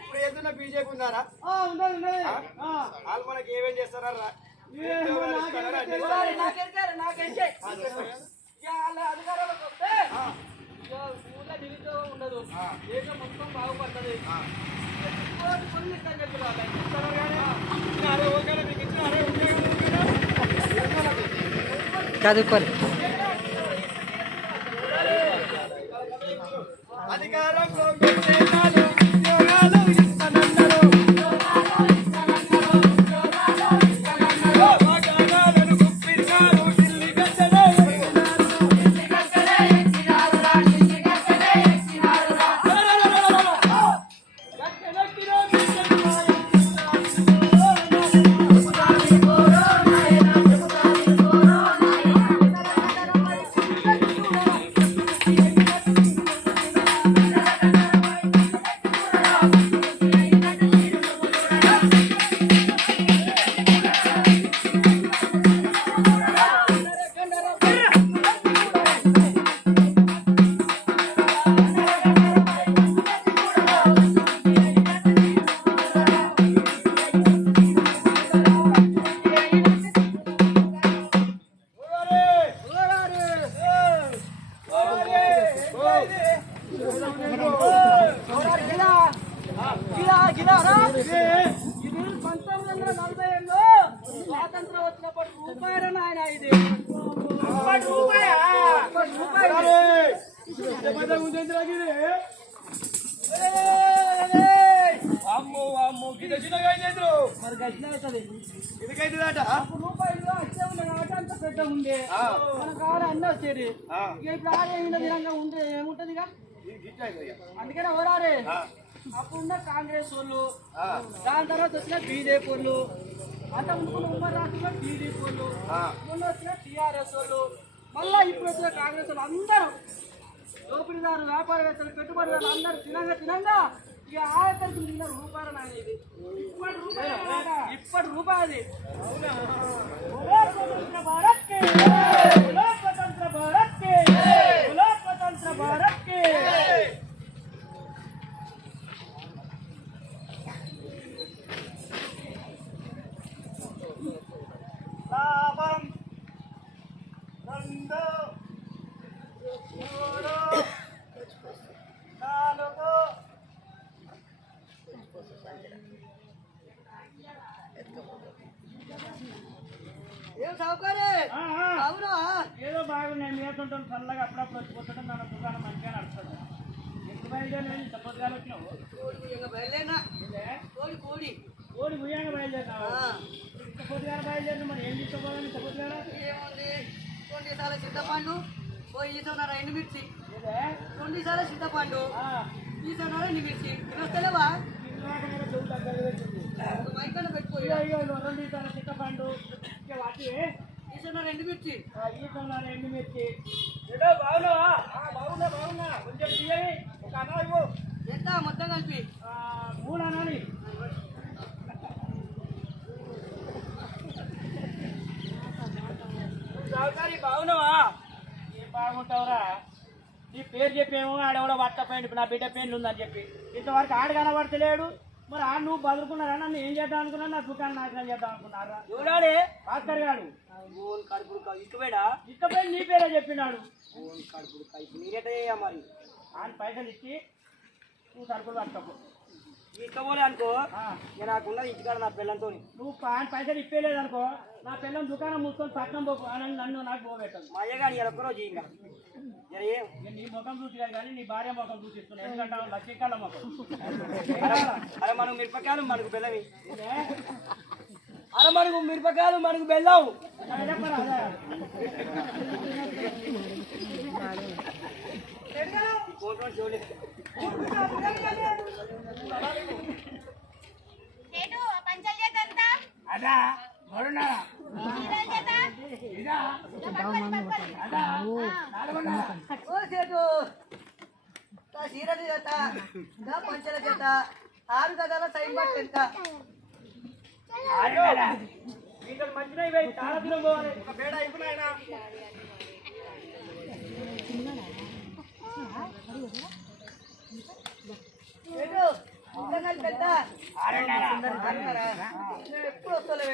ఇప్పుడు ఏదైనా బీజేపీ ఉన్నారా? వాళ్ళు మనకి ఏమేం చేస్తారా? అధికారంలోకి వస్తే ఊళ్ళో నిరుద్యోగం ఉండదు, దేశం మొత్తం బాగుపడుతుంది. చదువుకోవాలి అధికారంలో స్వాతంత్రం వచ్చినప్పుడు రూపాయలు ఆయన ఇది మరి గట్టిన అవుతుంది. అప్పుడు రూపాయలు వచ్చే ఉండే కాబట్టి అంత పెద్ద ఉండే మనకు కావాలి అన్నీ వచ్చేది. ఇక ఇప్పుడు ఆడే విధంగా ఉంటే ఏముంటది ఇక. అందుకనే ఓరారే అప్పుడున్న కాంగ్రెస్ వాళ్ళు, దాని తర్వాత వచ్చిన బీజేపీ వాళ్ళు, అంత ముందుకున్న ఉమ్మడి రాష్ట్రంలో టీడీపీ వాళ్ళు, ముందు వచ్చిన టీఆర్ఎస్ వాళ్ళు, మళ్ళీ ఇప్పుడు వచ్చిన కాంగ్రెస్ వాళ్ళు అందరూ దోపిడీదారు, వ్యాపారవేత్తలు, పెట్టుబడిదారులు అందరూ తినంగా ఇక ఆయకరికి మిగిలిన రూపాయలు నాయన ఇది. ఇప్పటి రూపాయది. స్వతంత్ర భారత్ కే, స్వతంత్ర భారత్ కే, స్వతంత్ర భారత్ కే. లాభం రెండు మూడు నాలుగు ఏం సౌకర్యం అవునా? ఏదో బాగున్నాయి. మీతుంటాను చల్లగా అప్పుడప్పుడు వచ్చిపోతుంటే మన దుకాణం మంచిగా నడుస్తుంది. ఎంత బయలుదేరి ఇంత పొద్దుగాలు వచ్చినావు? బయలుదేరినా కోడి కోడి కోడి భూయంగా బయలుదేరినావు. ఇంత పొద్దుగాల బయలుదేరిన మరి ఏం తీసుకోవాలి? ఇంత పొద్దుగాల ఏముంది? 20 సార్లు చింతపండు, ఈతోన్నర ఎండుమిర్చి, 20 సార్లు చింతపండు, ఈతోన్నర ఎండుమిర్చి. వస్తలేవా? మైకన్నా పెట్టుకోవాలి. 2 సార్లు చింతపండు, వాటి ఈతోన్నర ఎండుమిర్చి, ఈతోన్నర ఎండుమిర్చి. బాగున్నావా? బాగున్నా. కొంచెం తీయవి. ఒక అన్న ఇవ్వు. ఎంత మొత్తం కలిపి 3 అనాలి. సౌకర్య బాగున్నావా? ఏం బాగుంటావురా? నీ పేరు చెప్పేమో ఆడెవడో పట్టపోయింది. ఇప్పుడు నా బిడ్డ పెళ్ళి ఉందని చెప్పి ఇంతవరకు ఆడ కనబడతలేడు. మరి ఆడు నువ్వు బతుకున్నారా? నన్ను ఏం చేద్దాం అనుకున్నా? నా దుకాణం నాశనం చేద్దాం అనుకున్నారా? చూడాలి భాస్కర్ గారు ఇష్టపోయి నీ పేరే చెప్పినాడు. నేనేట మరి ఆయన పైసలు ఇచ్చి నువ్వు సరుకులు పట్టుకోపో. ఇష్టపోలే అనుకో, నాకున్నది ఇంటికాడ నా పిల్లలతో. నువ్వు ఆయన పైసలు ఇప్పలేదు అనుకో, నా పిల్లలు దుకాణం మూసుకొని పట్టణం పోకు అని నన్ను నాకు పోబెట్టాను. మా అయ్యగాడు ఇలా ఒక్కరోజు ఇంకా నీ ముఖం చూసి కానీ నీ భార్య ముఖం చూసిస్తున్నాను. ఎందుకంటే లక్ష్మీకాల ముఖం. అరే మనకు మిరపకాయలు మనకు బెల్లవి. అరే మనకు మిరపకాయలు మనకు బెల్లవు. చూడలేదు అదా సీరది చేత పంచల చేత 6 గదాల సైన్ బట్ ఎంత మంచిగా ఇవి చాలా దూరం పోవాలి. బేడ ఇప్పుడు ఆయన పెద్ద. 6:30. 6:30. ఎప్పుడు వస్తలే